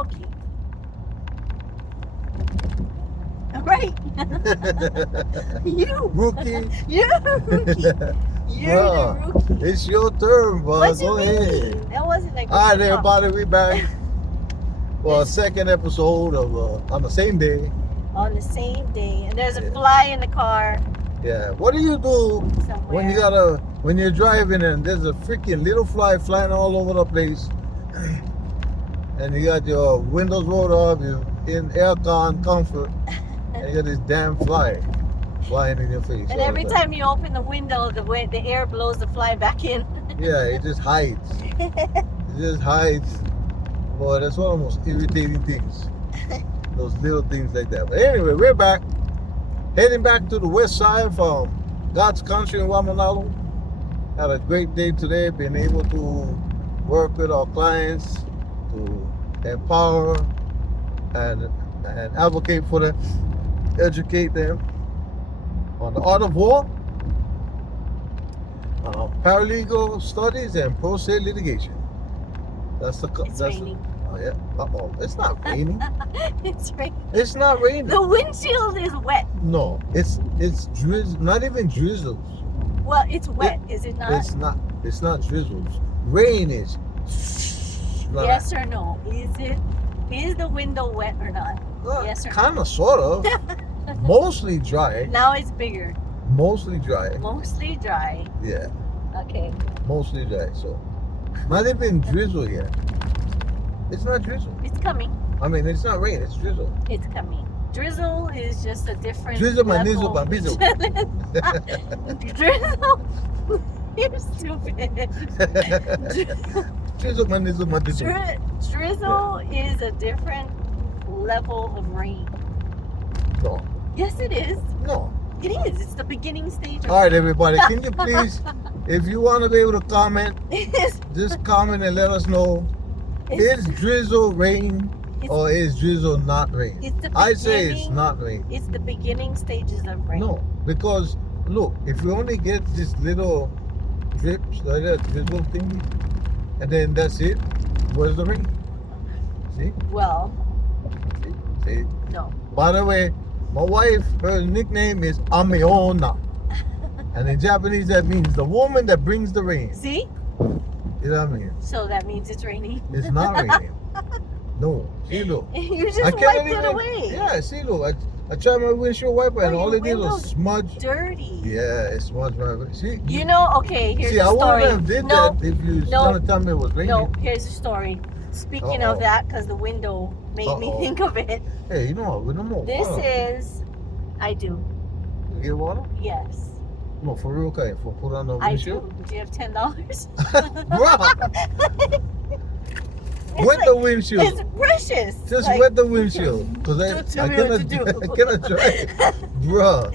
Okay. Right. You. Rookie. You're the rookie. You're Bruh, the rookie. it's your turn, bud. What you Go mean? ahead. That wasn't like. All right, everybody, we back for a This- second episode of on the same day. On the same day, and there's a Yeah. fly in the car Yeah. What do you do somewhere. when you're driving and there's a freaking little fly flying all over the place, and you got your windows rolled up, you're in aircon comfort, and you got this damn fly flying in your face. And all every the time you open the window, the air blows the fly back in. Yeah, it just hides. It just hides. Boy, that's one of the most irritating things. Those little things like that. But anyway, we're back. Heading back to the west side from God's country in Waimanalo. Had a great day today. Been able to work with our clients to empower and advocate for them, educate them on the art of war, paralegal studies, and pro se litigation. That's It's that's raining. Oh yeah. Uh-oh. It's not raining. It's raining. It's not raining. The windshield is wet. No, it's drizzle. Not even drizzles. Well, it's wet, is it not? It's not drizzles. Rain is. Like, Yes or no? Is the window wet or not? Yes or no? Kind of, sort of. Mostly dry. Now it's bigger. Mostly dry. Mostly dry. Yeah, Okay. mostly dry. So, not even drizzle yet. It's not drizzle. It's coming. I mean, it's not rain. It's drizzle. It's coming. Drizzle is just a different Drizzle, my level. nizzle, my bizzle. Drizzle. You're stupid. Drizzle, my nizzle, my dizzle. Drizzle is a different level of rain. No, Yes, it is. no. It is. It's the beginning stage of All right, everybody. Can you please, if you want to be able to comment, It's- just comment and let us know. Is drizzle rain or is drizzle not rain? it's the I say it's beginning- not rain. It's the beginning stages of rain. No, because look, if we only get this little drips, like that drizzle thingy, and then that's it, where's the rain? See? Well, See? no. By the way, my wife, her nickname is Ameona. And in Japanese, that means the woman that brings the rain. See? You know what I mean? So that means it's raining. It's not raining. No. See, look. You just I wiped can't it even. away. Yeah, see, look. I tried my windshield wiper and Oh, all your it did was window's smudge. Dirty. Yeah, it smudged my. See? You know, okay, here's See, the I story. wouldn't have did no, that if you no, trying to tell me it was raining. no, here's the story. Speaking of Uh-oh. that, because the window made me Uh-oh. think of it. Hey, you know what? We don't know. This water. is, I do, You get water? yes. No, for real, okay. For put on the I windshield. do. Do you have $10? Bruh, wet the windshield. It's precious. Just Like, wet the windshield, cause I Tell me what to do. I cannot drive. Bruh,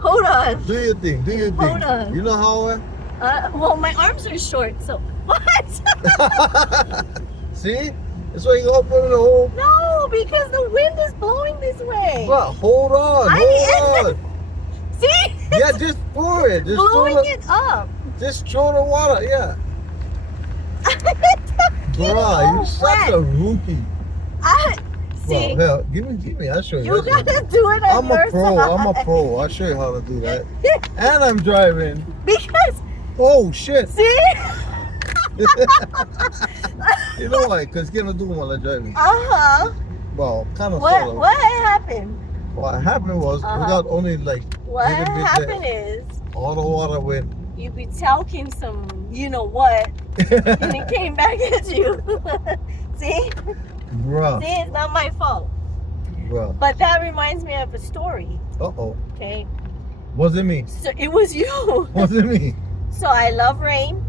Hold on. do your thing. Do your thing. Hold on. You know how? Well, my arms are short, so what? See? That's why you open the hole. No, because the wind is blowing this way. Bruh, hold on. Hold on. See? Yeah, just pour it. Just Blowing throw the, it up. just throw the water. Yeah. Bruh, you such a rookie. See, Well, hell, give me. I'll show you. you I'll show you. gotta do it on I'm your a pro. side. I'm a pro. I'll show you how to do that. And I'm driving. Because, Oh shit! see? You know why? Because gonna do while I'm driving. Uh-huh. Well, kind of What sort of. what happened? What happened was we Uh-huh. got only like What little bit happened there. is All the water went. you be talking some you know what and it came back at you. See? Bruh, See, it's not my fault. bruh. But that reminds me of a story. Uh-oh. Okay. Wasn't me. So it was you. Wasn't me. So I love rain.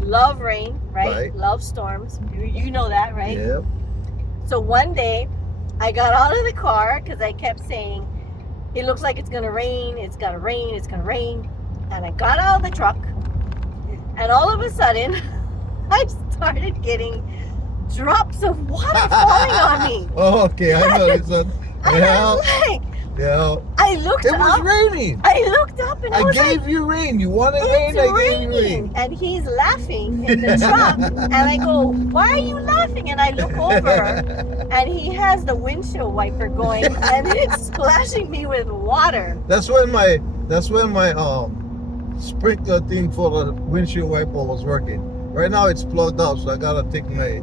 Love rain, right? Right. Love storms. You know that, right? Yep. So one day, I got out of the car because I kept saying, it looks like it's going to rain, it's going to rain, it's going to rain. And I got out of the truck, and all of a sudden, I started getting drops of water falling on me. Oh, okay. I know this one. And Yeah. I'm like, Yeah. I I looked It was up. raining. I looked up and I I was gave like, you rain. You wanted rain? it's I gave you raining. rain. And he's laughing in the truck. And I go, why are you laughing? And I look over and he has the windshield wiper going and it's splashing me with water. That's when my sprinkler thing for the windshield wiper was working. Right now it's plugged out, so I gotta take my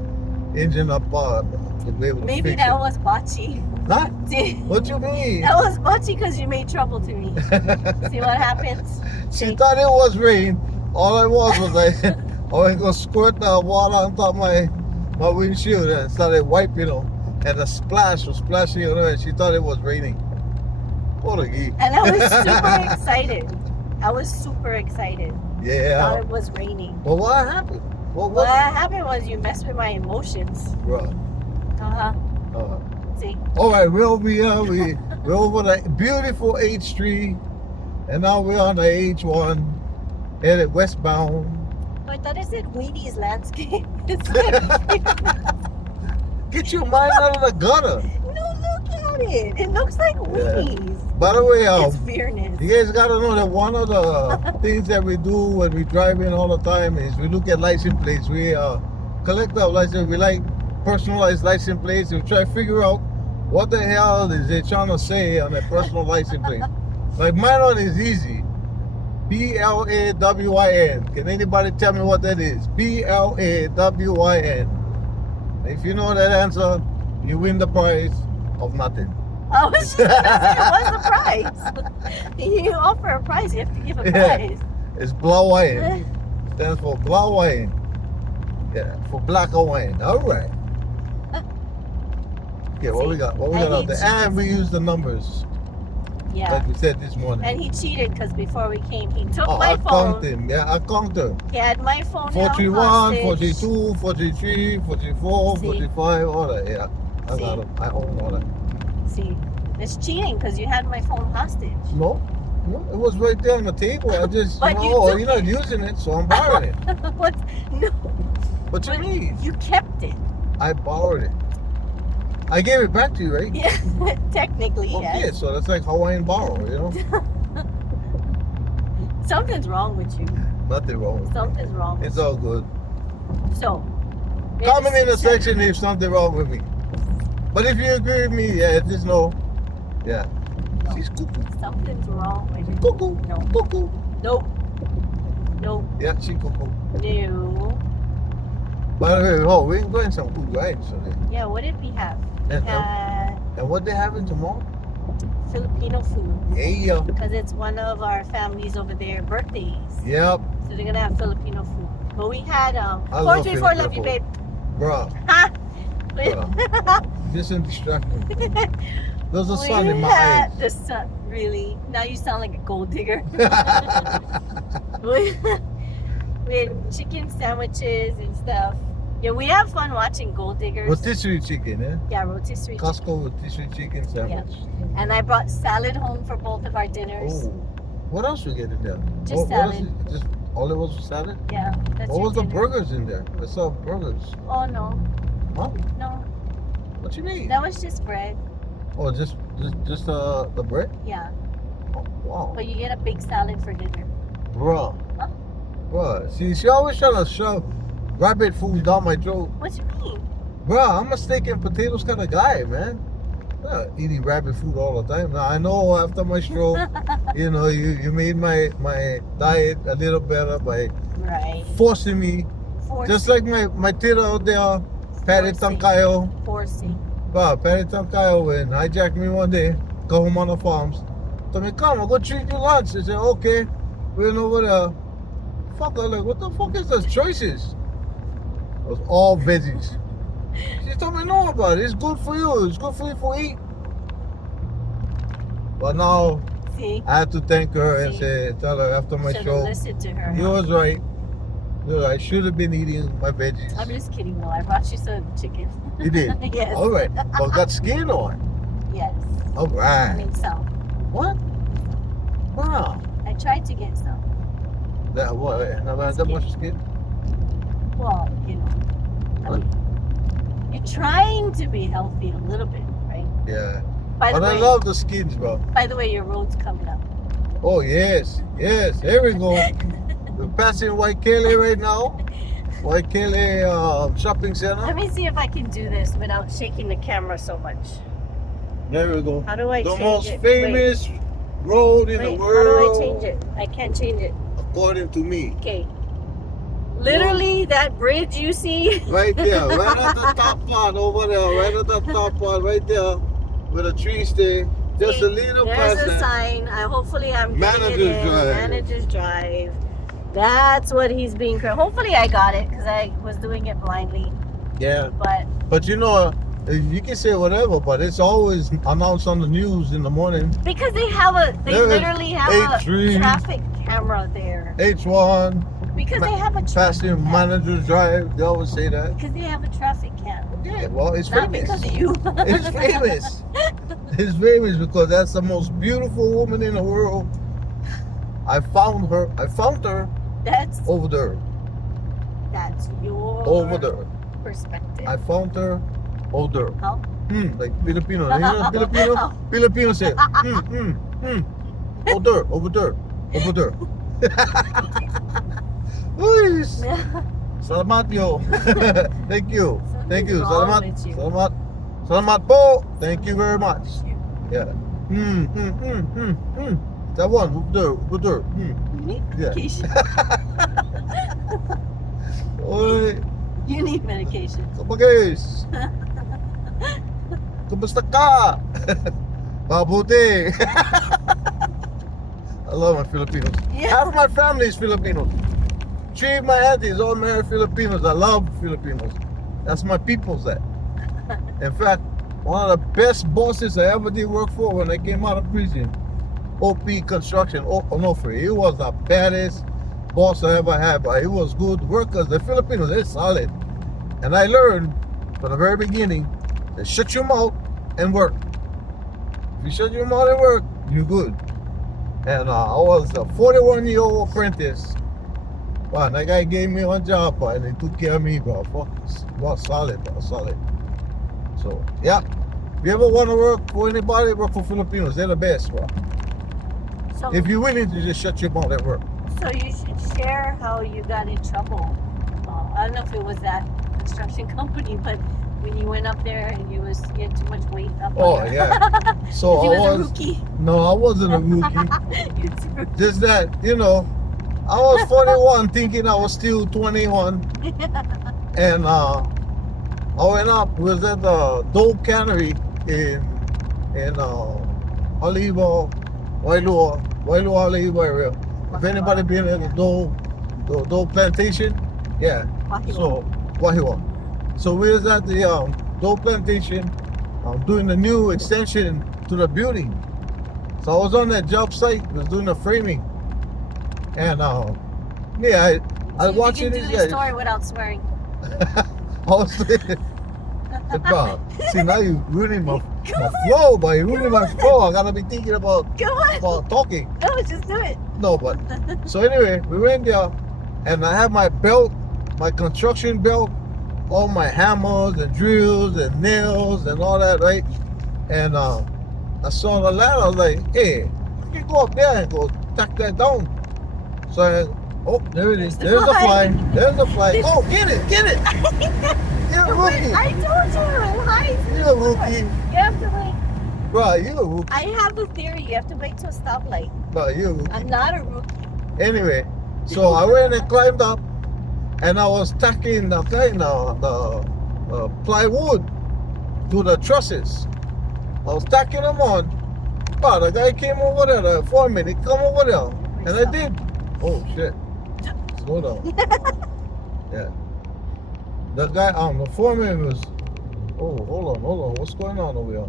engine apart to be able to Maybe fix that it. was botchy. Huh? See, What you mean? that was botchy because you made trouble to me. See what happens? She thought it was rain. All it was I was gonna squirt the water on top of my windshield and started wiping them. And the splash was splashing on her and she thought it was raining. What a geek. And I was super excited. I was super excited. Thought Yeah. it was raining. But what happened? What What was happened was you messed with my emotions. it? Bro. Uh-huh. See? All right, we're over here. We're over the beautiful H3, and now we're on the H1, headed westbound. Oh, I thought it said Wheaties landscape. Get your mind out of the gutter. No, look at it. It looks like Wheaties. By the way, It's fairness. you guys gotta know that one of the things that we do when we drive in all the time is we look at license plates. We collect our license. We like personalized license plates and try to figure out what the hell is they trying to say on a personal license plate. Like mine one is easy. BLAWIN. Can anybody tell me what that is? BLAWIN. If you know that answer, you win the prize of nothing. I was just gonna say, what's the prize? You offer a prize, you have to give a prize. It's Blauwein. Stands for Blauwein. Yeah, for black Hawaiian. All right. Okay, what See, we got? What we I got out hate there? And we use the numbers Yeah. like we said this morning. And he cheated because before we came, he took I my phone. count him. Yeah, I count him. He had my phone. 41, hostage. 42, 43, 44, See? 45, all that. Yeah, I See? got them. I own all that. See, it's cheating because you had my phone hostage. No, it was right there on the table. I just, But you oh, took you're not it. using it, so I'm borrowing it. What? No. What you But mean? You kept it. I borrowed it. I gave it back to you, right? Yeah, technically, Okay, yes. so that's like Hawaiian borrow, you know? Something's wrong with you. Nothing wrong with it. Something's wrong. It's all good. So, Comment in the section if something wrong with me. But if you agree with me, yeah, just know. Yeah. No. She's cuckoo. Something's wrong with you. Cuckoo. No. Cuckoo. Nope. Nope. Yeah, she cuckoo. No. By the way, oh, we're going some food, right? So Yeah, what did we have? We And- had and what they having tomorrow? Filipino food. Yeah. Because it's one of our families over there birthdays. Yep. So they're gonna have Filipino food. But we had I love 434 love you, Filipino babe. Bro, Ha! this is distracting. There's a We sun in my had eyes. the sun, really. Now you sound like a gold digger. we had chicken sandwiches and stuff. Yeah, we have fun watching gold diggers. Rotisserie chicken, eh? Yeah, rotisserie. Costco rotisserie chicken sandwich. And I brought salad home for both of our dinners. Oh, what else we get in there? Just what is salad. it? Just all it was salad? Yeah, that's What your was the dinner. burgers in there? I saw burgers. Oh no, Huh? no, What you mean? that was just bread. Oh, just the bread? Yeah, Oh, wow. but you get a big salad for dinner. Bruh. Huh? Bruh. See, she always trying to shove rabbit food down my throat. What you mean? Bruh, I'm a steak and potatoes kind of guy, man. I'm not eating rabbit food all the time. Now, I know after my stroke, you know, you made my diet a little better by Right. forcing me. Just like my tita out there, Patty Forcing. Tankayo. Forcing. Wow, Patty Tankayo when hijacked me one day, go home on the farms. Told me, come, I'll go treat you lunch. I said, okay. We went over there. Fuck, I'm like, what the fuck is those choices? It was all veggies. She told me, know about it. It's good for you. It's good for you for eat. But now, See? I had to thank her and See? tell her after my Should show, have listened to her. you huh? was right. You're right. I should have been eating my veggies. I'm just kidding though. I brought you some chicken. You did? Yes. All right. But got skin on. Yes. All I right. mean some. What? Wow. I tried to get some. That what? Never had that Skin. much skin? Well, you know. I What? mean, you're trying to be healthy a little bit, right? Yeah. By the But I way, love the skins, bro. by the way, your road's coming up. Oh, yes. Yes. Here we go. We're passing White Kelly right now. White Kelly shopping Let center. me see if I can do this without shaking the camera so much. There we go. How do I The change most it? famous road in Wait, the how world. do I change it? I can't change it. According to me. Okay. Literally, that bridge you see. Right there. Right at the top part over there. Right at the top part. Right there. Where the trees stay. Just a little There's past a that. sign. Hopefully I'm getting it Manager's in. Drive. Manager's Drive. That's what he's being. Hopefully I got it because I was doing it blindly. Yeah. But you know, you can say whatever, but it's always announced on the news in the morning. because they There is literally have a H3. traffic camera there. H1. Because they have a traffic Passing cam. Manager's Drive. They always say that. Because they have a traffic cam. Yeah, well, it's Not famous. because of you. It's famous. It's famous because that's the most beautiful woman in the world. I found her That's over there. your Over there. perspective. I found her over there. How? Like Filipino. You know Filipino? Filipino say, over there, over there, over there. Uy, salamat yo. Thank you. Thank you. Something wrong Salamat. with you. Salamat. Salamat po. Thank you very much. Yeah. That one, over there, over there. You need Yeah. medication. Uy, You need medication. kapagis. Kumusta ka? Mabuti. I love my Filipinos. Yeah. Half my family is Filipinos. 3 of my aunties all married Filipinos. I love Filipinos. That's my people's that. In fact, one of the best bosses I ever did work for when I came out of prison, OP Construction, Onofre. He was the baddest boss I ever had, but he was good workers. The Filipinos, they're solid. And I learned from the very beginning to shut your mouth and work. If you shut your mouth and work, you're good. And I was a 41-year-old apprentice. Wow, that guy gave me one job, and he took care of me, bro. Fuck, was solid, bro, solid. So, yeah. If you ever want to work for anybody, work for Filipinos. They're the best, bro. So, If you're willing to just shut your mouth and work. so you should share how you got in trouble. I don't know if it was that construction company, but when you went up there and you had too much weight up Oh, on yeah. So you I was a was, rookie. no, I wasn't a rookie. You was a rookie. Just that, you know, I was 41 thinking I was still 21. And I went up, was at the Dole Cannery in Olivo, Waimanalo, Olivo area. If anybody been at the Dole Plantation, yeah. So, Wahiwa. So we was at the Dole Plantation doing the new extension to the building. So I was on that job site, was doing the framing. And yeah, I was watching You these can do this guys. story without swearing. I was bro, see now you ruining my flow, but you ruining my flow. I gotta be thinking about Go on. talking. No, just do it. No, but so anyway, we went there, and I had my belt, my construction belt, all my hammers and drills and nails and all that, right? And I saw the ladder. I was like, hey, you can go up there and go tack that down. So oh, there it is. There's the fly. There's the fly. Oh, get it, get it. You're a rookie. I told you. Hi. You're a rookie. You have to wait. Bro, you're a rookie. I have a theory. You have to wait till a stoplight. Bro, you're a rookie. I'm not a rookie. Anyway, so I went and climbed up, and I was tacking the kind of the plywood to the trusses. I was tacking them on. But the guy came over there, the foreman, he come over there, and I did. Oh shit! Slow down. Yeah. The guy, the foreman was. Oh, hold on. What's going on over here?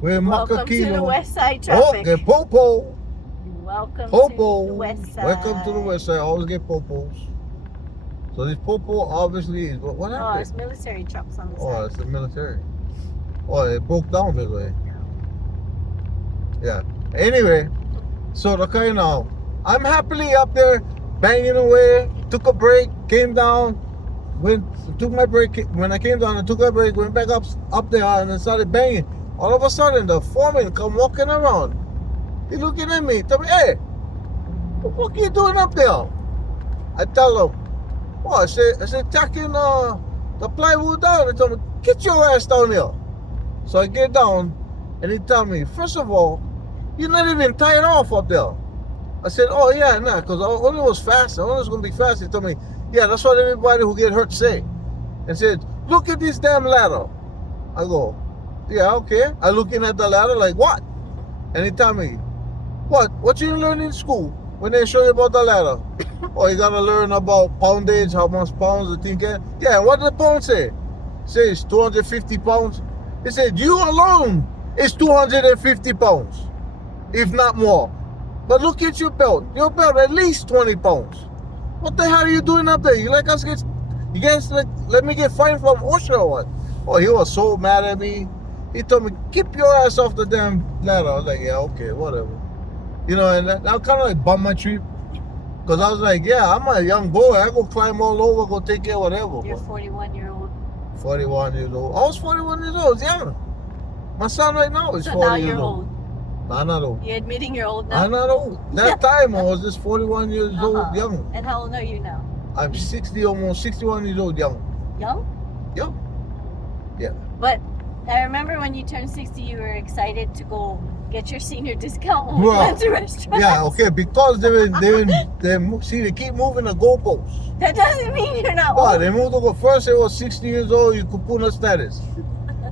We're in Welcome to the Makakino. West Side Oh, traffic. get popo. Welcome Popo. to the West Side. Welcome to the West Side. I always get popos. So this popo obviously is what Oh, happened? it's military trucks on the Oh, side. it's the military. Oh, it broke down this way. Yeah. Anyway, so the kind of I'm happily up there banging away. Took a break, came down, took my break. When I came down, I took a break, went back up there, and then started banging. All of a sudden, the foreman come walking around. He looking at me. Tell me, hey, what are you doing up there? I tell him, well, I said, tacking the plywood down. He told me, get your ass down here. So I get down, and he tell me, first of all, you're not even tied off up there. I said, oh yeah, nah, because I only was fast. I only was going to be fast. He told me, yeah, that's what everybody who get hurt say. And said, look at this damn ladder. I go, yeah, okay. I looking at the ladder like, what? And he tell me, what you learn in school when they show you about the ladder? Oh, you got to learn about poundage, how much pounds the thing can. Yeah, what did the pound say? It says 250 pounds. He said, you alone is 250 pounds, if not more. But look at your belt. Your belt at least 20 pounds. What the hell are you doing up there? You like us get, you guys like, let me get fined from OSHA or what? Oh, he was so mad at me. He told me, keep your ass off the damn ladder. I was like, yeah, okay, whatever. You know, and that kind of like bummed my trip. Because I was like, yeah, I'm a young boy. I go climb all over, go take care of whatever. You're 41-year-old. 41 years old. I was 41 years old. I was young. My son right now is So 40 now years you're old. old. No, I'm not old. You're admitting you're old now? I'm not old. That time I was just 41 years old, young. And how old are you now? I'm 60, almost 61 years old, young. Young? Young. Yeah. But I remember when you turned 60, you were excited to go get your senior discount when we Bruh. went to restaurants. Yeah, okay, because they keep moving the goalposts. That doesn't mean you're not But old. they moved to go first, it was 60 years old, you could put no status.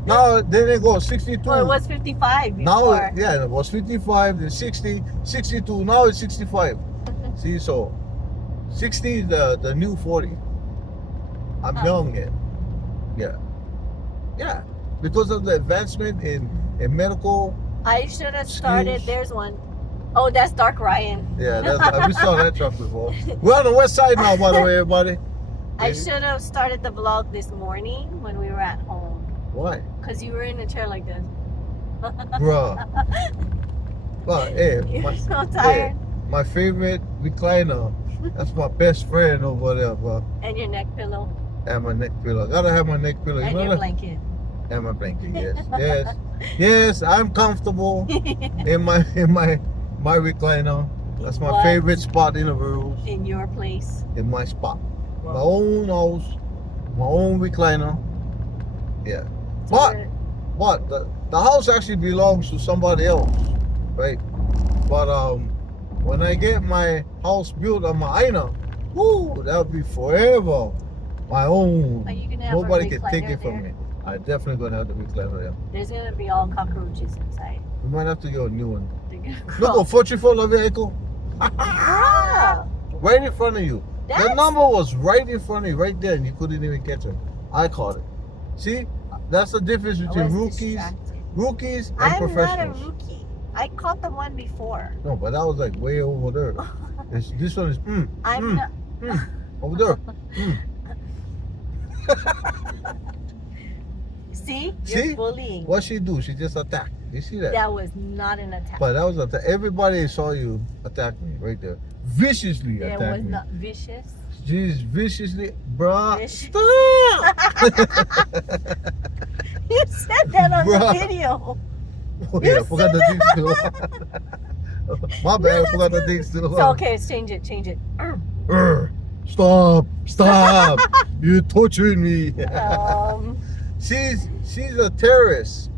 Now, then they go 62. Well, it was 55 before. Now, yeah, it was 55, then 60, 62, now it's 65. See, so 60 is the new 40. I'm young yet. Yeah. Yeah. Because of the advancement in medical. I should have started. Skills. There's one. Oh, that's Dark Ryan. Yeah, we saw that truck before. We're on the west side now, by the way, everybody. I should have started the vlog this morning when we were at home. Why? Because you were in a chair like this. Bruh. Well, hey, You're so tired. my favorite recliner. That's my best friend over there, bro. And your neck pillow. And my neck pillow. Gotta have my neck pillow. And your blanket. And my blanket, yes. Yes. Yes, I'm comfortable in my recliner. That's my favorite spot in the world. In your place. In my spot. My own house. My own recliner. Yeah. But the house actually belongs to somebody else, right? But when I get my house built on my Aina, whoo, that'll be forever my own. Are you gonna have Nobody a can take recliner it from there? me. I'm definitely gonna have the recliner there. There's gonna be all cockroaches inside. We might have to get a new one. They're gonna Look, crawl. a 44 love vehicle. Ah, Right in front of you. The That's- number was right in front of you, right there, and you couldn't even catch it. I caught it. See, that's the difference I between was distracted. rookies and I'm not a professionals. rookie. I caught the one before. No, but that was like way over there. This one is I'm not. over there. See? See? You're bullying. What she do? She just attacked. You see that? That was not an attack. But that was attack. Everybody saw you attack me right there. Viciously It attack was me. not vicious. She's viciously, bruh. Vicious. Stop! You said that on Bruh. the video. Oh, yeah, I forgot the things too. My bad, I forgot the things too. So okay, change it. Stop! You're torturing me. Um, She's a terrorist,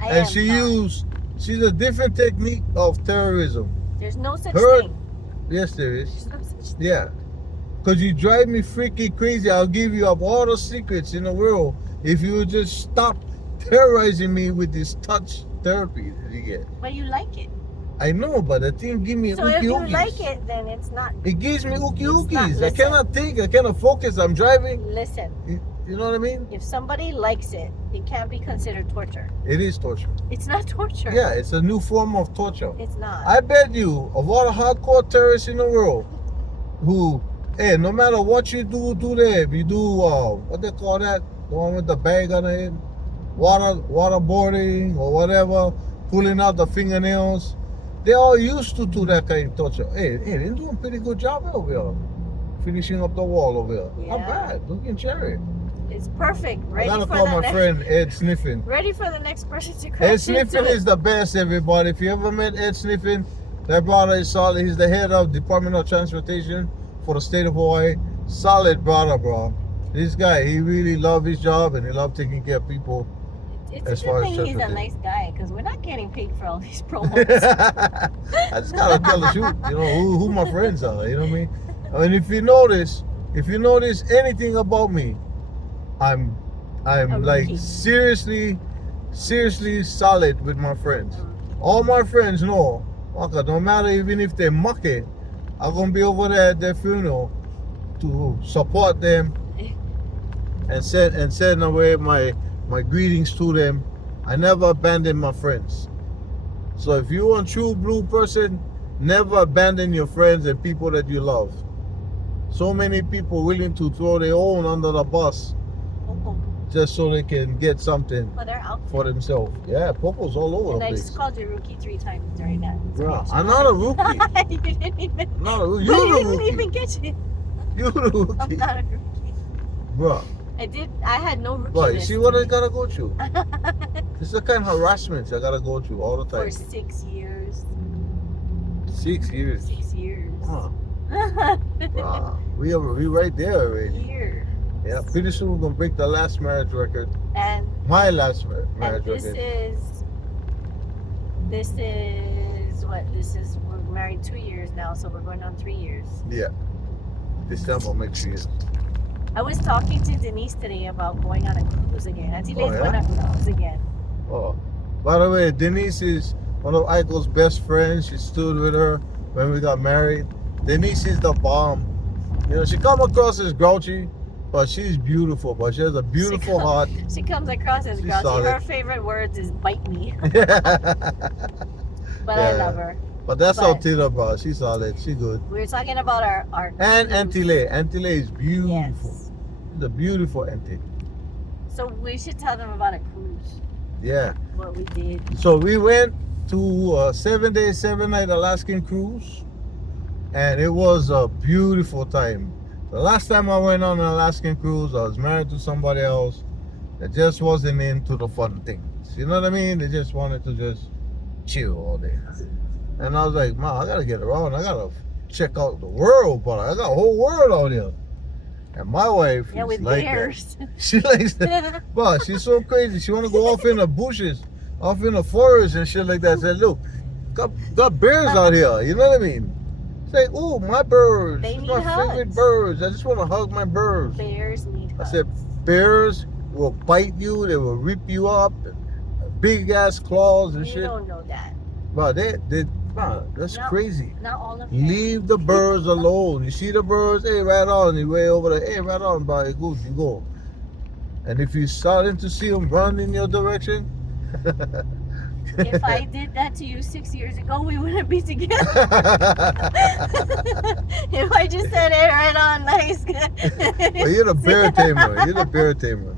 I and am not. she's a different technique of terrorism. There's no such Her- thing. Yes, there is. There's no such thing. Yeah, because you drive me freaking crazy. I'll give you up all the secrets in the world if you would just stop terrorizing me with this touch therapy that you get. But you like it. I know, but the thing give me So if ookie you ookies. like it, then it's not. It gives me ookie It's not- ookies. I listen. cannot think. I cannot focus. I'm driving. Listen, You know what I mean? if somebody likes it, it can't be considered torture. It is torture. It's not torture. Yeah, it's a new form of torture. It's not. I bet you, of all the hardcore terrorists in the world, who, hey, no matter what you do there, you do, what they call that? The one with the bag on the head? Waterboarding or whatever, pulling out the fingernails. They're all used to do that kind of torture. Hey, they're doing a pretty good job over here. Finishing up the wall over here. Not Yeah. bad. Looking cherry. It's perfect. I Ready gotta for call the my next. friend Ed Sniffin. Ready for the next person to crash Ed Sniffin into is the best, everybody. If you ever met Ed Sniffin, that brother is solid. He's the head of Department of Transportation for the state of Hawaii. Solid brother, bro. This guy, he really loves his job and he loves taking care of people. It's As a far good as thing he's a transportation. nice guy because we're not getting paid for all these promos. I just gotta tell the truth, you know, who my friends are, you know what I mean? I mean, if you notice anything about me, I'm A like rookie. seriously solid with my friends. All my friends know, okay, no matter even if they muck it, I'm gonna be over there at their funeral to support them and send away my greetings to them. I never abandon my friends. So if you're a true blue person, never abandon your friends and people that you love. So many people willing to throw their own under the bus just so they can get something Oh, they're out. for themselves. Yeah, Popo's all over And the I place. just called you rookie 3 times during that. Bruh, I'm not a rookie. You didn't even. Not a rookie. You You're the didn't rookie. even get it. You're the I'm rookie. not a rookie. Bruh, I had no rookie. you see what I gotta go through? This is the kind of harassment I gotta go through all the For time. 6 years. 6 years. 6 years. Huh. Bruh, we right there already. Year. Yeah, pretty soon we're gonna break the last marriage record. And My last marriage and this record. is what this is. We're married 2 years now, so we're going on 3 years. Yeah. December next year. I was talking to Denise today about going on a cruise again. Auntie Leigh's yeah? going on a cruise again. Oh. By the way, Denise is one of Aiko's best friends. She stood with her when we got married. Denise is the bomb. You know, she come across as grouchy, but she's beautiful. But she has a beautiful heart. She comes across as She's grouchy. solid. Her favorite words is "bite me," but I Yeah. love her. But that's how But- Tita, bro. She's solid. She good. We were talking about our And cruise. Antile. Antile is beautiful. Yes. The beautiful Antile. So we should tell them about a cruise. Yeah. What we did. So we went to a 7-day, 7-night Alaskan cruise, and it was a beautiful time. The last time I went on an Alaskan cruise, I was married to somebody else that just wasn't into the fun things. You know what I mean? They just wanted to just chill all day. And I was like, man, I gotta get around. I gotta check out the world, but I got a whole world out here. And my wife Yeah, is with like bears. that. She likes that. But she's so crazy. She want to go off in the bushes, off in the forest and shit like that. I said, look, got bears out here. You know what I mean? Say, oh, my birds. They It's need my favorite hugs. birds. I just want to hug my birds. Bears need I hugs. said, bears will bite you. They will rip you up. Big ass claws and You shit. don't know that. But man, that's No. crazy. Not all of them. Leave the birds alone. You see the birds, hey, right on. You way over there, hey, right on, bro. Good, you go. And if you're starting to see them run in your direction, If I did that to you 6 years ago, we wouldn't be together. If I just said, hey, right on, nice. Well, you're the bear tamer. You're the bear tamer.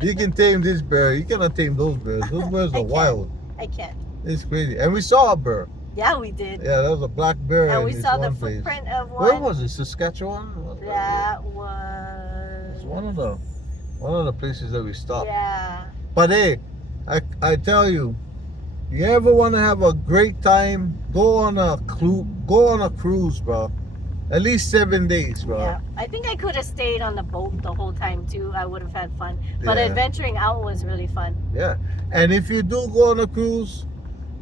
You can tame this bear. You cannot tame those bears. Those bears I are can't. wild. I can't. It's crazy. And we saw a bear. Yeah, we did. Yeah, that was a black bear. And in we this saw the one place. footprint of one. Where was it? Saskatchewan? That was. It's one of the places that we stopped. Yeah. But hey, I tell you, you ever want to have a great time? Go on a cruise, bro. At least 7 days, bro. Yeah. I think I could have stayed on the boat the whole time too. I would have had fun. But Yeah. adventuring out was really fun. Yeah. And if you do go on a cruise,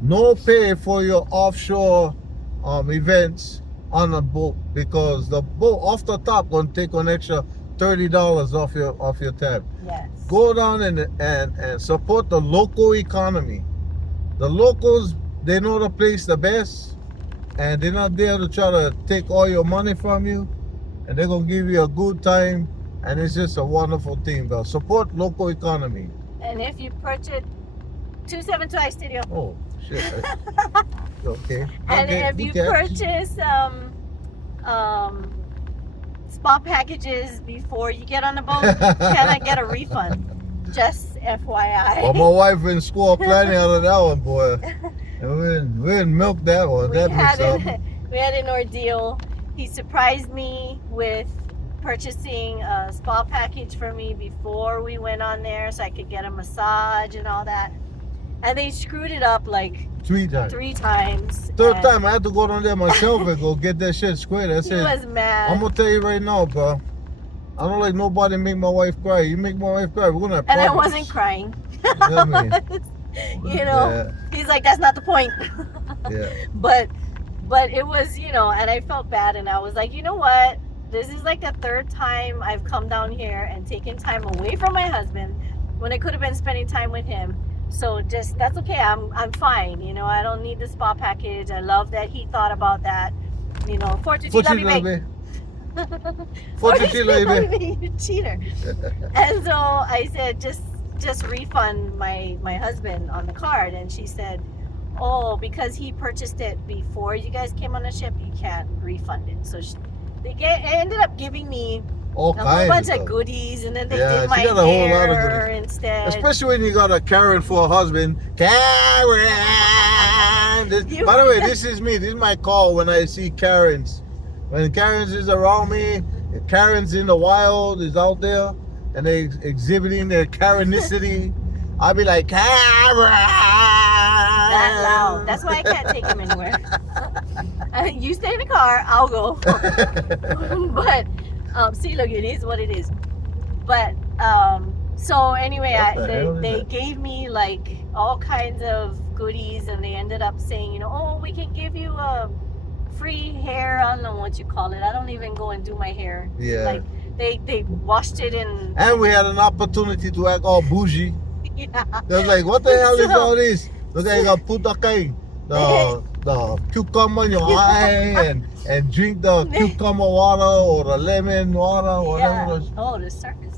no pay for your offshore events on a boat, because the boat off the top gonna take an extra $30 off your tab. Yes. Go down and support the local economy. The locals, they know the place the best, and they're not there to try to take all your money from you, and they're gonna give you a good time, and it's just a wonderful thing, bro. Support local economy. And if you purchase 272 Studio. Oh shit. Okay. And Okay, if you good catch. purchase spa packages before you get on the boat, can I get a refund? Just FYI. Well, my wife in school planning out of that one, boy. And we didn't milk that one. we That mixed up. had an ordeal. He surprised me with purchasing a spa package for me before we went on there so I could get a massage and all that. And they screwed it up like 3 times. 3 times. Third and time, I had to go down there myself and go get that shit squared. I He said, was mad. I'm gonna tell you right now, bro. I don't like nobody make my wife cry. You make my wife cry, we're gonna have And I problems. wasn't crying. You know what I mean? You know, he's like, that's not the point. Yeah. But it was, you know, and I felt bad, and I was like, you know what? This is like the 3rd time I've come down here and taken time away from my husband when I could have been spending time with him. So just, that's okay. I'm fine. You know, I don't need the spa package. I love that he thought about that. You know, fortitude, love you, mate. Fortitude, love you. You cheater. And so I said, just refund my husband on the card. And she said, oh, because he purchased it before you guys came on the ship, you can't refund it. So they ended up giving me All a whole kinds bunch of of goodies, and then they Yeah, did my she got a whole lot of hair goodies. instead. Especially when you got a Karen for a husband. Karen! By the way, this is me. This is my call when I see Karens. When Karens is around me, Karens in the wild is out there, and they exhibiting their Karenicity. I'll be like, Karen! That loud. That's why I can't take him anywhere. You stay in the car, I'll go. But see, look, it is what it is. But so anyway, they gave me like all kinds of goodies, and they ended up saying, you know, oh, we can give you a free hair. I don't know what you call it. I don't even go and do my hair. Yeah. Like they washed it in. And we had an opportunity to act all bougie. Yeah. They're like, what the hell is So- all this? Look, they got put the cucumber in your eye and drink the cucumber water or the lemon water or Yeah. whatever. Oh, the surface.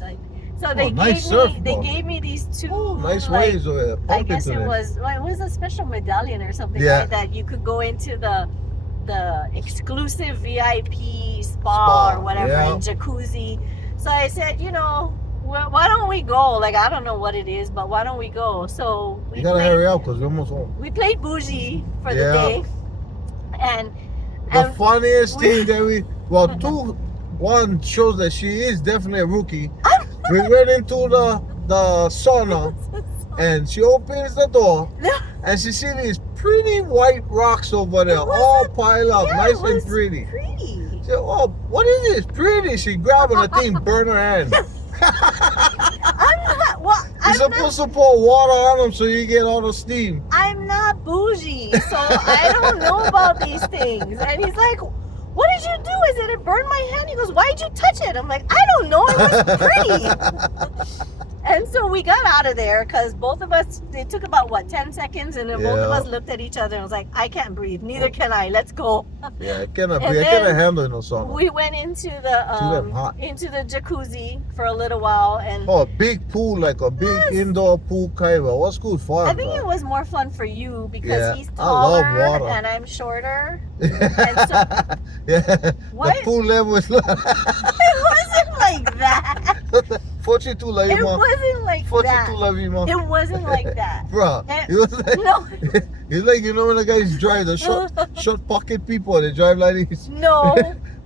So they nice gave me surfboard. they gave me these 2 Nice like, waves over there. I guess it was a special medallion or something, Yeah. right? That you could go into the exclusive VIP spa or whatever, yeah. and jacuzzi. So I said, you know, why don't we go? Like, I don't know what it is, but why don't we go? So You gotta hurry up because we're almost home. we played bougie for the Yeah. day, and The funniest thing that one shows that she is definitely a rookie. We went into the sauna and she opens the door and she see these pretty white rocks over there, all piled up, yeah, nice it was and pretty. pretty. She said, oh, what is this? Pretty. She grabbing the thing, burn her hand. You're supposed to pour water on them so you get all the steam. I'm not bougie, so I don't know about these things. And he's like, what did you do? I said, it burned my hand. He goes, why did you touch it? I'm like, I don't know. It was pretty. And so we got out of there because both of us, it took about, 10 seconds? And then both of Yeah. us looked at each other and was like, I can't breathe. Neither can I. Let's go. Yeah, I cannot And breathe. I then cannot handle it no sauna. We went into damn hot. into the jacuzzi for a little while. And Oh, a big pool, like a big Yes. indoor pool kind of. What's good fun? I think it was more fun for you because Yeah, he's I love taller water. and I'm shorter. Yeah. What? The pool level is like It wasn't like that. 42 like It man. wasn't like 42 that. love you, man. It wasn't like that. Bruh, It- it was like, No, it's like, you know when the guys drive, the short pocket people, they drive like this. no,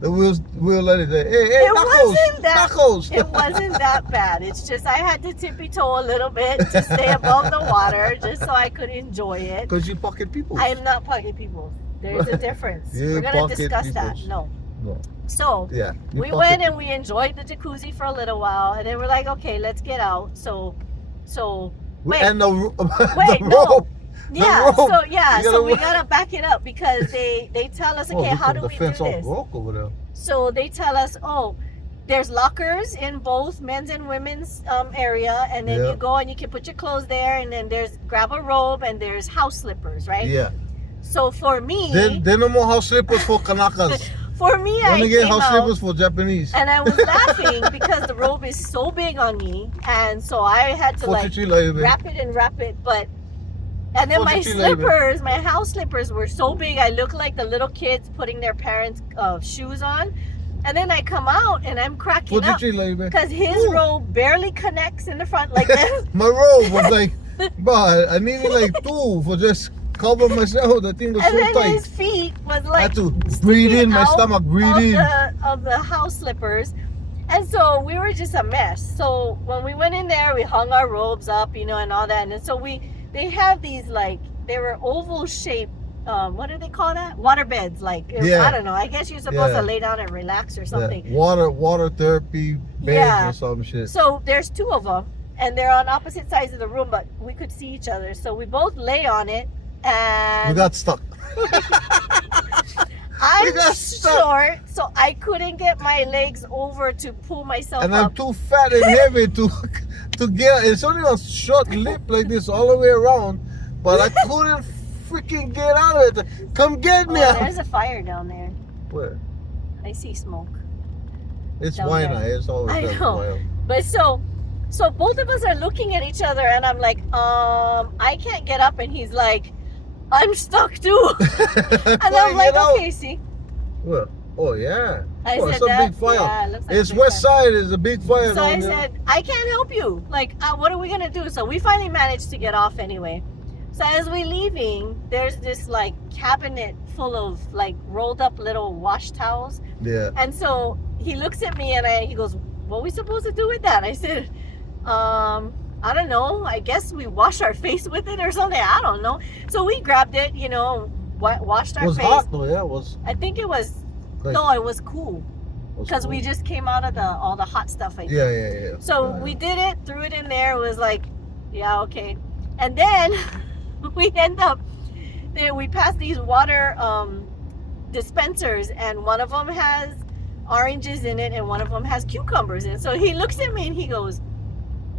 The wheels let it say, hey, it knuckles, wasn't that. knuckles. It wasn't that bad. It's just I had to tippy toe a little bit to stay above the water, just so I could enjoy it. Because you pocket people. I am not pocket people. There's a difference. Yeah, We're gonna pocket discuss that. peoples. No. No. So Yeah. you we pocket went and we enjoyed the jacuzzi for a little while, and then we're like, okay, let's get out. So wait. And the Wait, the no. rope. Yeah, rope. so yeah, You so gotta we wa- gotta back it up because they tell us, okay, how do the we do fence all this? broke over there. So they tell us, oh, there's lockers in both men's and women's area, and then Yeah. you go and you can put your clothes there, and then there's grab a robe, and there's house slippers, right? Yeah. So for me, Then no more house slippers for Kanakas. for me, I Only get came house out. slippers for Japanese. And I was laughing because the robe is so big on me, and so I had to like 43 like, wrap it, but and then my 43 like, slippers, my house slippers were so big I look like the little kids putting their parents' shoes on, and then I come out and I'm cracking up 43 like, because his Ooh. robe barely connects in the front like this. My robe was like, bro, I needed like 2 for just cover myself. The thing was And so then tight. his feet was I like had to breathe in, my out stomach breathe in. of the house slippers. And so we were just a mess. So when we went in there, we hung our robes up, you know, and all that. And so they have these like, they were oval shaped, what do they call that? Water beds. Like, Yeah. I don't know. I guess you're supposed Yeah. to lay down and relax or something. Yeah. Water therapy beds Yeah. or some shit. So there's two of them, and they're on opposite sides of the room, but we could see each other. So we both lay on it, and We got stuck. I'm got stuck. short, so I couldn't get my legs over to pull myself And up. I'm too fat and heavy to get. It's only a short lip like this all the way around, but I couldn't freaking get out of it. Come get me out. There's a fire down there. Where? I see smoke. It's Down wine. there. It's always I that know. wild. But so both of us are looking at each other, and I'm like, I can't get up, and he's like, I'm stuck too. And I'm like, okay, see. Well, oh yeah. I Oh, said it's a that. big fire. Yeah, it looks like It's a big west fire. side. It's a big fire So down I there. said, I can't help you. Like, what are we gonna do? So we finally managed to get off anyway. So as we're leaving, there's this like cabinet full of like rolled up little wash towels. Yeah. And so he looks at me and he goes, what are we supposed to do with that? I said, I don't know. I guess we wash our face with it or something. I don't know. So we grabbed it, you know, washed our It was face. hot though. Yeah, it was. I think it was, Like, no, it was cool. was Because cool. we just came out of all the hot stuff, I think. Yeah. So Yeah. we did it, threw it in there. It was like, yeah, okay. And then we end up, we passed these water dispensers, and one of them has oranges in it and one of them has cucumbers in it. So he looks at me and he goes,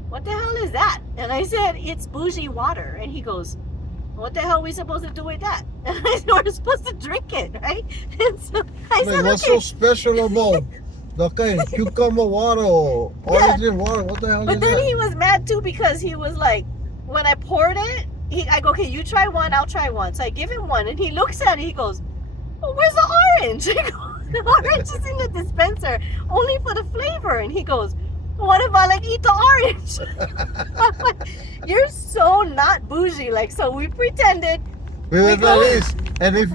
what the hell is that? And I said, it's bougie water. And he goes, what the hell are we supposed to do with that? And I said, we're supposed to drink it, right? And so I said, What's okay. so special about the kind of cucumber water or orange water? What the hell But is then that? he was mad too, because he was like, when I poured it, I go, okay, you try one, I'll try one. So I give him one, and he looks at it, he goes, well, where's the orange? I go, the orange is in the dispenser, only for the flavor. And he goes, what if I like eat the orange? I'm like, you're so not bougie. Like, so we pretended. We were go- like this. And if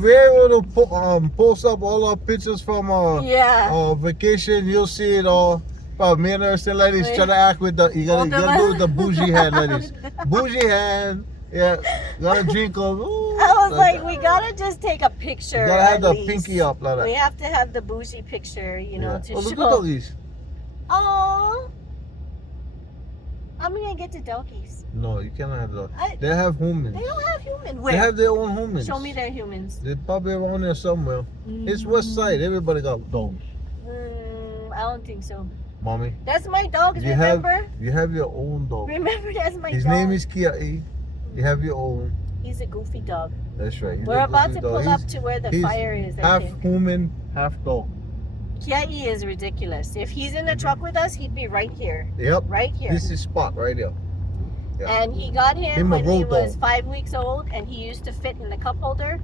we're able to post up all our pictures from Yeah. our vacation, you'll see it all. But me and her still like this, Wait. try to act with the, you gotta do Hold with the bougie hand like this. Bougie hand, yeah, gotta drink of. I was like, we gotta just take a picture. You gotta have at the least. pinky up like that. We have to have the bougie picture, you know, to Oh, look at show. doggies. Oh, I'm gonna get the doggies. No, you cannot have dog. I- They have humans. They don't have humans. They Where? have their own humans. Show me their humans. They're probably around there somewhere. It's west side. Everybody got dogs. I don't think so. Mommy, That's my dog. you Remember? have your own dog. Remember, that's my His dog. name is Kia E. You have your own. He's a goofy dog. That's right. He's We're a about goofy to dog. pull up He's to where the he's fire is. I half think. human, half dog. Kiai is ridiculous. If he's in the truck with us, he'd be right here. Yep. Right here. This is spot right there. Yeah. And he got him Him a when he road was dog. 5 weeks old, and he used to fit in the cup holder.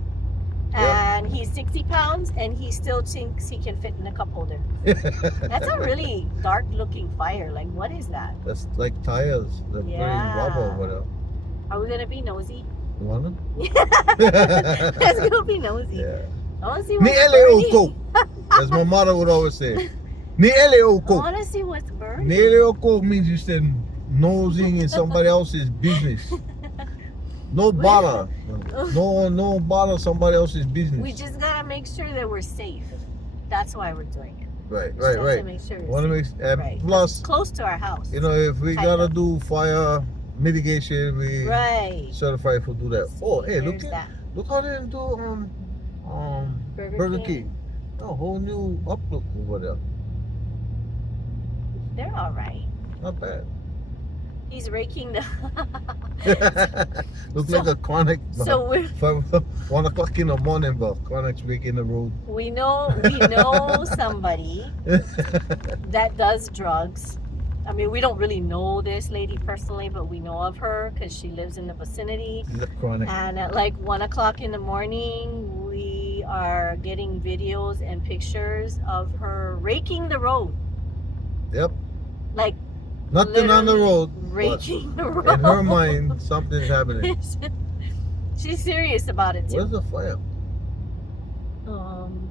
Yeah. And he's 60 pounds, and he still thinks he can fit in the cup holder. That's a really dark looking fire. Like, what is that? That's like tires. They're putting Yeah. rubber over there. Are we gonna be nosy? You wanna? Let's go be nosy. Yeah. I wanna see Ni what's ele o burning. ko. As my mother would always say. Ni ele o I ko. wanna see what's burning. Ni ele o ko means you said nosing in somebody else's business. No bother. No bother somebody else's business. We just gotta make sure that we're safe. That's why we're doing it. Right. Just have to make sure we're Want to safe. make Right. plus, It's close to our house. you know, if we Kind gotta of. do fire mitigation, we Right. certified for do that. Oh, hey, look There's at that. look how they do Burger King. A whole new uplook over there. They're all right. Not bad. He's raking the. Looks So- like a chronic. So we're 1 o'clock in the morning, but chronic's making the road. we know somebody that does drugs. I mean, we don't really know this lady personally, but we know of her because she lives in the vicinity. He's a chronic. And at like 1 o'clock in the morning, we are getting videos and pictures of her raking the road. Yep. Like Nothing on the literally road. but raking the road. in her mind, something's happening. She's serious about it Where's too. the fire? Um,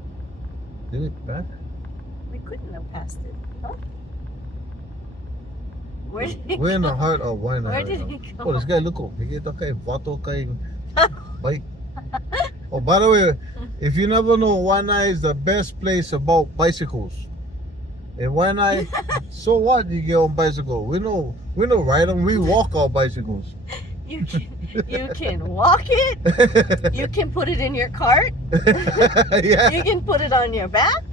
Did it back? we couldn't have passed it. Huh? Where did it We're in the go? heart of Waimanalo. Where did right it now. go? Oh, this guy, look, nakita kay vato kay bike. Oh, by the way, if you never know, Waimanalo is the best place about bicycles. And Waimanalo, so what? You get on bicycle? We know ride them. We walk our bicycles. You can walk it. You can put it in your cart. Yeah. You can put it on your back.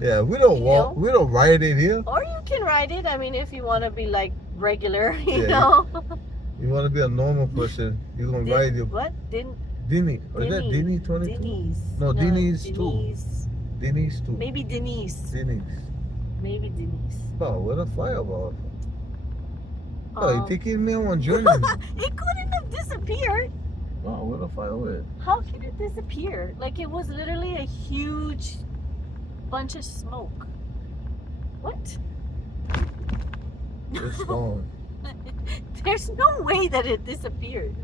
Yeah, we don't You walk. know. We don't ride it here. Or you can ride it. I mean, if you want to be like regular, you Yeah. know. You want to be a normal person, you're gonna ride your What? Dini. Or is that Dini 22? Denise. No, Denise too. Denise. Denise too. Maybe Denise. Denise. Maybe Denise. Oh, where the fireball? Oh, you taking me on a journey? It couldn't have disappeared. Oh, where the fire at? How can it disappear? Like it was literally a huge bunch of smoke. What? It's gone. There's no way that it disappeared.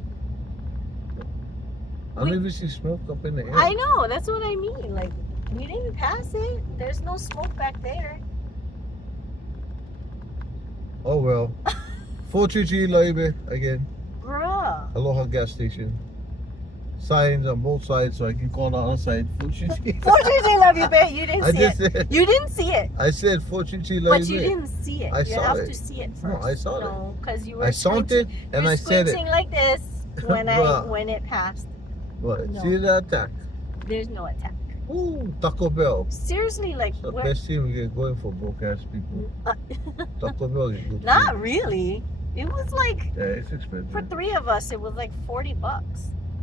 I don't even see smoke up in the air. I know, that's what I mean. Like, we didn't pass it. There's no smoke back there. Oh well. 433 Laibe again. Bruh. Aloha gas station. Signs on both sides so I can call the other side. 433. Fortunately, love you, babe. You didn't I see just it. said, You didn't see it. I said 433 Laibe. But you didn't see it. I you saw have it. to see it first. No, I saw it. No, because you were I saw it and I said it. squinting like this when Bruh. when it passed. What? No. See the attack? There's no attack. Ooh, Taco Bell. Seriously, like The what? best thing we get going for broke ass people. Taco Bell is good. Not food. really. It was like Yeah, it's expensive. for 3 of us, it was like $40.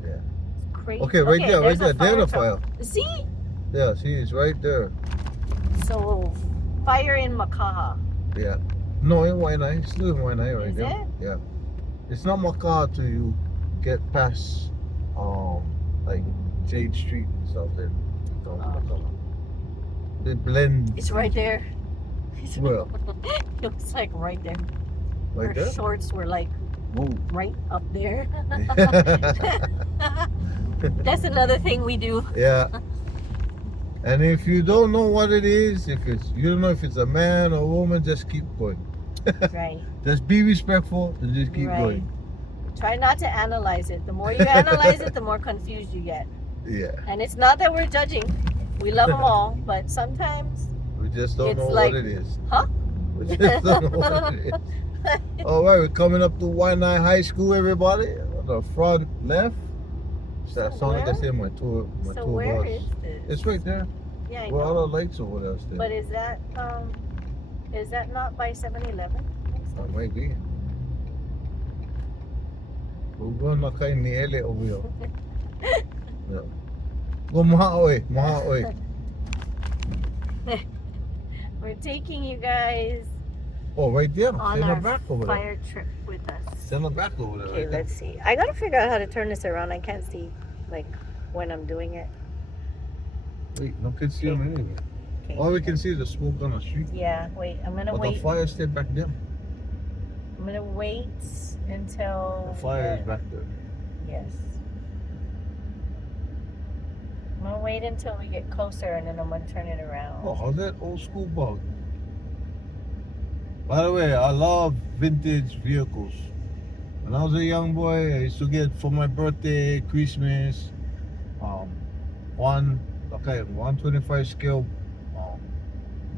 Yeah. It's crazy. Okay, right there, right there. There's a fire. See? Yeah, see, it's right there. So, fire in Makaha. Yeah. No, in Waimanalo. It's still in Waimanalo right Is there. it? Yeah. It's not Maka till you get past, like Jade Street and stuff. Then it comes to Maka. They blend. It's right there. It's Well. it was like right there. Right Her there? shorts were like Whoa. right up there. That's another thing we do. Yeah. And if you don't know what it is, if it's you don't know if it's a man or a woman, just keep going. Right. Just be respectful and just keep Right. going. Try not to analyze it. The more you analyze it, the more confused you get. Yeah. And it's not that we're judging. We love them all, but sometimes, We just don't It's know like- what it is. huh? We just don't know what it is. All right, we're coming up to Waimanalo High School, everybody. On the front left. So That sound like I where? said my tour So where bus. is this? It's right there. Yeah, I Where all know. the lights over there still. But is that not by 7-Eleven? That might be. We're going to kay ni Ele over here. Yeah. Go maha oi, maha oi. We're taking you guys Oh, right there. on Send her our back over there. fire trip with us. Send her back over there. Okay, right there. let's see. I gotta figure out how to turn this around. I can't see, like, when I'm doing it. Wait, no kids see them anyway. Okay. All we can see is the smoke on the street. Yeah, wait. I'm gonna But the wait. fire stay back there. I'm gonna wait until. The fire is the- back there. Yes. I'm gonna wait until we get closer and then I'm gonna turn it around. Oh, how's that old school bug? By the way, I love vintage vehicles. When I was a young boy, I used to get for my birthday, Christmas, 125 scale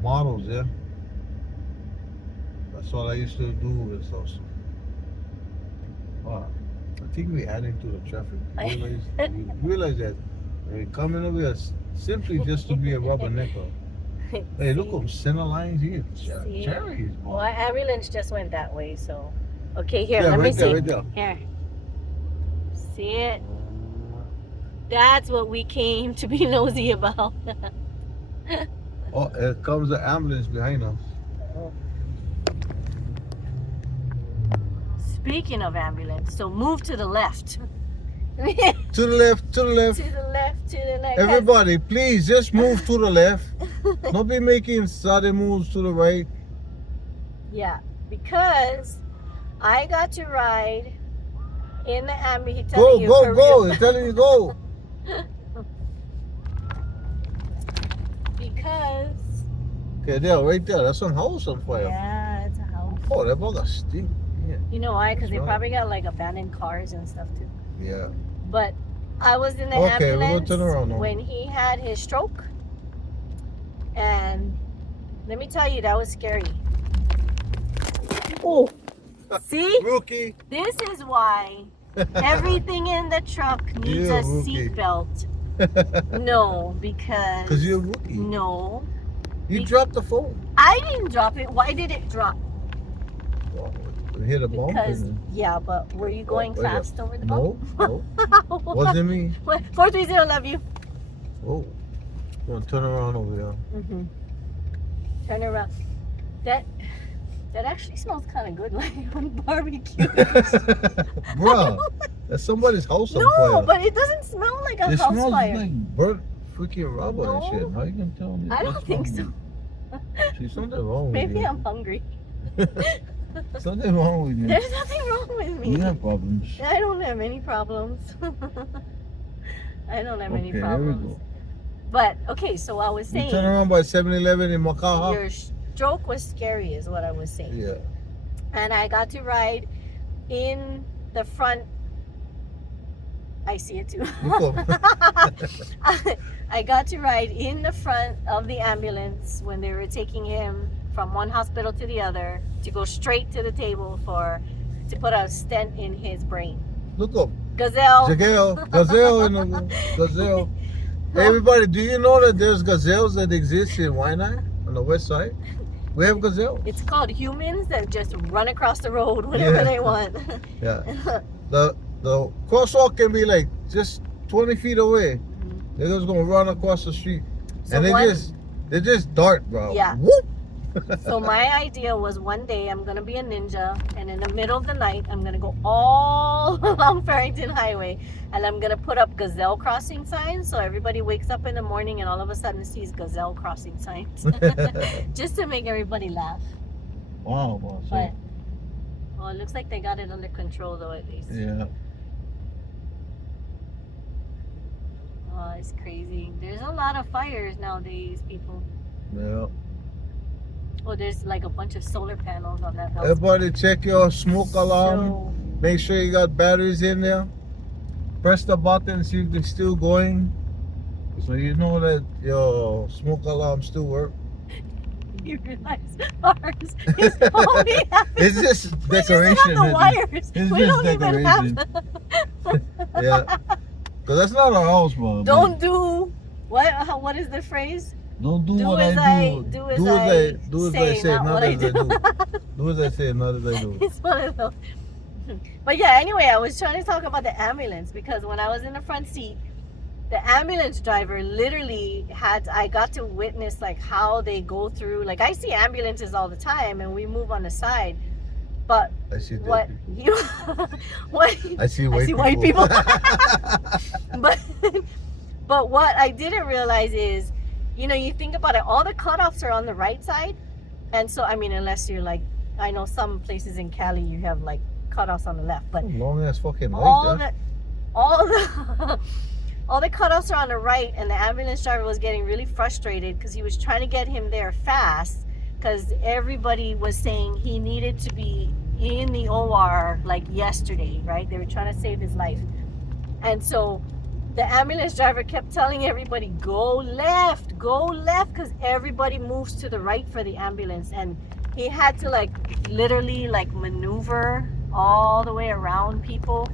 models, yeah. That's what I used to do with those. Wow. I think we're adding to the traffic. Realize that we're coming over here simply just to be a rubbernecker. Hey, look, See? up center lines here. See? Cherries, Well, our ambulance just went that way, so. Okay, here, Yeah, let me right there, see. right there. Here. See it? That's what we came to be nosy about. Oh, here comes the ambulance behind us. Speaking of ambulance, so move to the left. To the left, to the left. To the left, to the left. Everybody, please just move to the left. Don't be making sudden moves to the right. Yeah, because I got to ride in the ambulance. Go, go, go. It's telling you go. Because Okay, there, right there. That's some house on fire. Yeah, it's a house. Oh, that bugger stink. Yeah. You know why? Because they That's right. probably got like abandoned cars and stuff too. Yeah. But I was in the Okay, we're gonna ambulance turn around now. when he had his stroke. And let me tell you, that was scary. Oh, see? Rookie. This is why everything in the truck needs Yeah, a rookie. seatbelt. No, because... Because you're a rookie. No. You dropped the phone. I didn't drop it. Why did it drop? Oh, it hit a bump. Because, and yeah, but were you going fast over the bump? No. Wasn't me. 430, love you. Oh. I'm going to turn around over there. Mm-hmm. Turn around. That actually smells kind of good, like on barbecue. Bro, that's somebody's house on No, fire. but it doesn't smell like a It house smells fire. like burnt freaking rubber and shit. No. How you gonna tell me? I don't that's think wrong? so. See, something wrong with Maybe you. I'm hungry. Something wrong with you. There's nothing wrong with me. You have problems. I don't have any problems. I don't have any Okay, here we problems. go. But okay, so I was You saying turn around by 7-Eleven in Makaha. your stroke was scary, is what I was saying. Yeah. And I got to ride in the front. I see it too. Look up. I got to ride in the front of the ambulance when they were taking him from one hospital to the other to go straight to the table to put a stent in his brain. Look up. Gazelle. Gazelle in the gazelle. Hey, everybody, do you know that there's gazelles that exist in Waimanalo on the west side? We have gazelles. It's called humans that just run across the road whenever Yeah. they want. Yeah. The crosswalk can be like just 20 feet away. They're just gonna run across the street. So And one- they just dart, bro. Yeah. Whoop! So my idea was one day I'm gonna be a ninja, and in the middle of the night I'm gonna go all along Farrington Highway, and I'm gonna put up gazelle crossing signs, so everybody wakes up in the morning and all of a sudden sees gazelle crossing signs, just to make everybody laugh. Wow, boss. But well, it looks like they got it under control though, at least. Yeah. Oh, it's crazy. There's a lot of fires nowadays, people. Yeah. Oh, there's like a bunch of solar panels on that house. Everybody check your smoke alarm. So, Make sure you got batteries in there. Press the button, see if they're still going. So you know that your smoke alarm still work. you realize ours is only It's just we just decoration. have the isn't it? wires. It's We just don't even have decoration. Yeah. Because that's not our house, bro. Don't do what is the phrase? Don't do Do what as I I do. do as Do I as I say, not not what I as I do. do. Do as I say, not as I do. It's one of those. But yeah, anyway, I was trying to talk about the ambulance because when I was in the front seat, the ambulance driver literally I got to witness like how they go through. Like I see ambulances all the time and we move on the side. But I see dead what people. you what I see white people. But what I didn't realize is, you know, you think about it, all the cutoffs are on the right side. And so, I mean, unless you're like, I know some places in Cali you have like cutoffs on the left, but Long ass fucking light. all huh? all the cutoffs are on the right, and the ambulance driver was getting really frustrated because he was trying to get him there fast because everybody was saying he needed to be in the OR like yesterday, right? They were trying to save his life. And so the ambulance driver kept telling everybody, go left, because everybody moves to the right for the ambulance. And he had to like literally like maneuver all the way around people.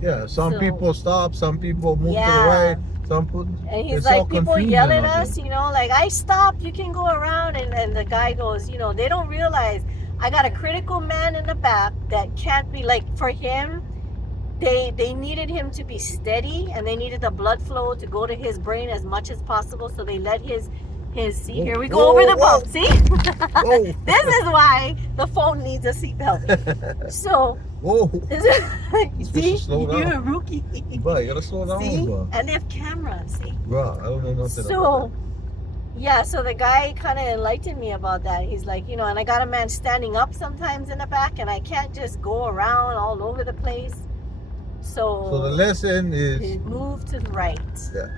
Yeah, some So- people stop, some people move to the Yeah. right, some put. And he's It's all like, people confusing yell at out us, you know, like, I stopped, you can go around. And the guy goes, you know, they don't realize I got a critical man in the back that can't be, like, for him, they needed him to be steady and they needed the blood flow to go to his brain as much as possible. So they let his see, here we go Whoa, over the whoa. bump, see? Whoa. This is why the phone needs a seatbelt. So, Whoa. see, to slow down. you're a rookie. Bro, you gotta slow down, See? bro. And they have cameras, see? Bro, I don't know nothing about So, yeah, so the guy kind of enlightened me about that. He's like, you know, and I got a man standing up sometimes in the back, and I can't just go around all over the place. that. So the lesson is, move to the right. yeah.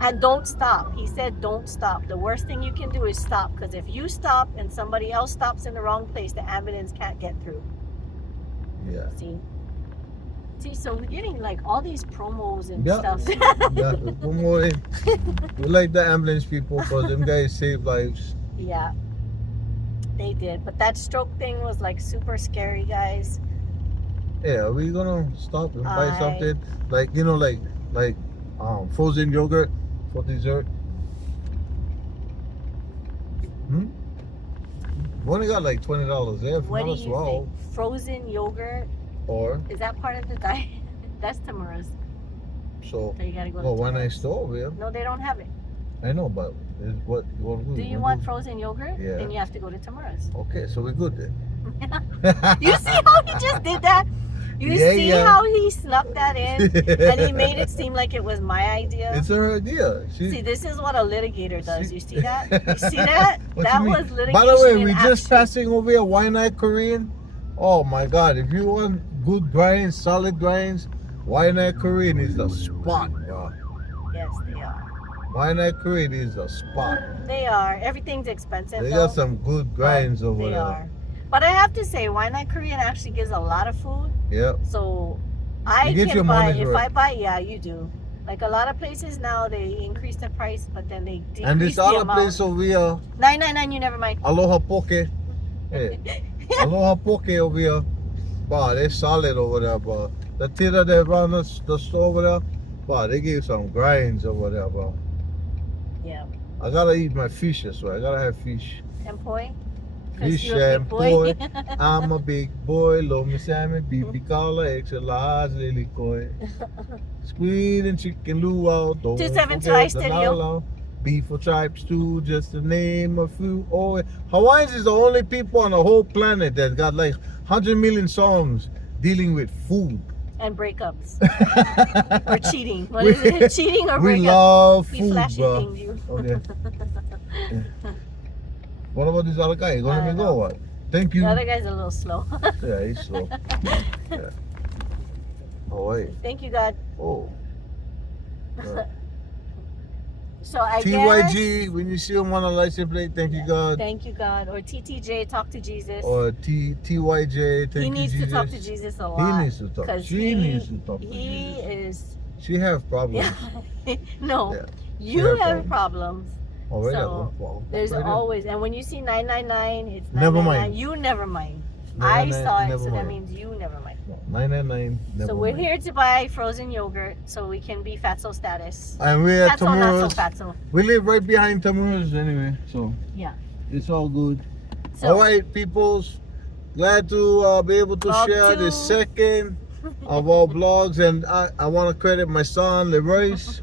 And don't stop. He said don't stop. The worst thing you can do is stop, because if you stop and somebody else stops in the wrong place, the ambulance can't get through. Yeah. See, so we're getting like all these promos and Yeah. stuff. Yeah. One more in. We like the ambulance people because them guys save lives. Yeah, they did. But that stroke thing was like super scary, guys. Yeah, are we gonna stop and buy I- something? Like, you know, like frozen yogurt for dessert? We only got like $20 there. What do Not as you well. think? Frozen yogurt, Or is that part of the diet? That's Tamura's. so. So you gotta go to Well, when I Tamura's. store, yeah. No, they don't have it. I know, but it's what Do you want frozen yogurt? Yeah. Then you have to go to Tamura's. Okay, so we're good then. You see how he just did that? You Yeah, see yeah. how he snuck that in? And he made it seem like it was my idea? It's her idea. See, this is what a litigator does. She- You see that? You see that? What That you mean? was litigation. By the way, in we just action. passing over here Waimanalo Korean. Oh my God! If you want good grinds, solid grinds, Waimanalo Korean is the spot, bro. Yes, they are. Waimanalo Korean is the spot. They are. Everything's expensive. They though, got some good but grinds over They there. are. But I have to say, Waimanalo Korean actually gives a lot of food. Yep. So I You get can your buy, money's if worth. I buy, yeah, you do. Like a lot of places now, they increase the price, but then they decrease And this the other amount. place over here, $9.99, you never mind. Aloha Poke. Hey, Aloha Poke over here. Bah, they solid over there, but the theater that around the store over there, bah, they give some grinds over there, bro. Yeah. I gotta eat my fish as well. I gotta have fish. And poi? 'Cause Fish you're a and big boy. poi. I'm a big boy. Lomi salmon, bibi kala, extra large, lily koi. Squid and chicken luau. Don't 27 forget rice the stereo. laulau. Beef or tribes too, just to name a few. Oh, Hawaiians is the only people on the whole planet that got like 100 million songs dealing with food. And breakups. Or cheating. What is it? Cheating or We breakup? love We food, flashy bro. thinged you. Okay. What about this other guy? You I gonna let me don't go know. or what? Thank you. The other guy's a little slow. Yeah, he's slow. Yeah. Oh wait. Thank you, God. Oh. So I guess. TYG, when you see him on a license plate, thank you God. Thank you, God. Or TTJ, talk to Jesus. Or TYJ, thank He you needs Jesus. to talk to Jesus a He lot. needs to talk. 'cause She needs to talk to He Jesus. is. She have problems. No, Yeah. you have have problems. Oh, right So, there. Wow. There's Right there. always, and when you see 999, it's Never 999. mind. You never mind. 999, I saw it, never so that mind. means you never mind. No, 999. Never So we're mind. here to buy frozen yogurt so we can be fatso status. And we're at Fatso, not so Tamura's. fatso. We live right behind Tamura's anyway, so Yeah. it's all good. So All right, peoples. Glad to be able to Vlog share two. the second of our vlogs, and I want to credit my son Leroyce,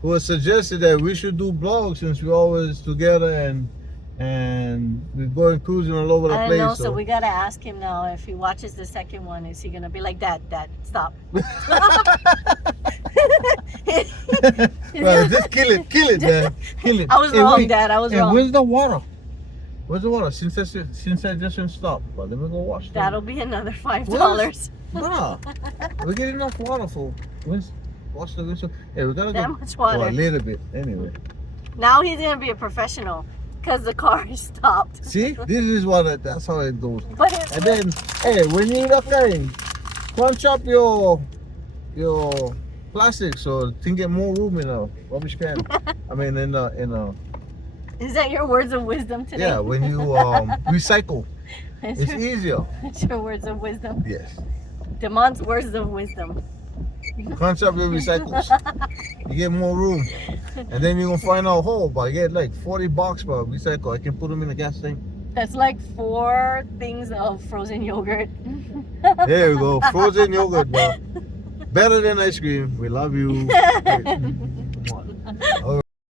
who has suggested that we should do vlogs since we're always together and we're going cruising all over the I don't place. know, so we gotta ask him now if he watches the second one. Is he gonna be like, Dad, stop? Well, just kill it, man. Kill it. I was Hey, wrong, wait. Dad. I was Hey, wrong. where's the water? Where's the water? Since I just stopped, but let me go wash. them. That'll be another $5. Bruh, we get enough water for wash the whistle. Hey, we gotta That go. much Oh, a water. little bit. Anyway, Now he's gonna be a professional because the car is stopped. see, this is what that's how it goes. But it's And then, hey, when you look in, crunch up your plastic so to get more room in a rubbish can. I mean, in a is that your words of wisdom today? yeah, when you recycle, It's it's your, easier. it's your words of wisdom. Yes. Demon's words of wisdom. Crunch up your recycles. You get more room. And then you're gonna find out, oh, but I get like 40 bucks per recycle. I can put them in the gas tank. That's like 4 things of frozen yogurt. There you go. Frozen yogurt, bro. Better than ice cream. We love you.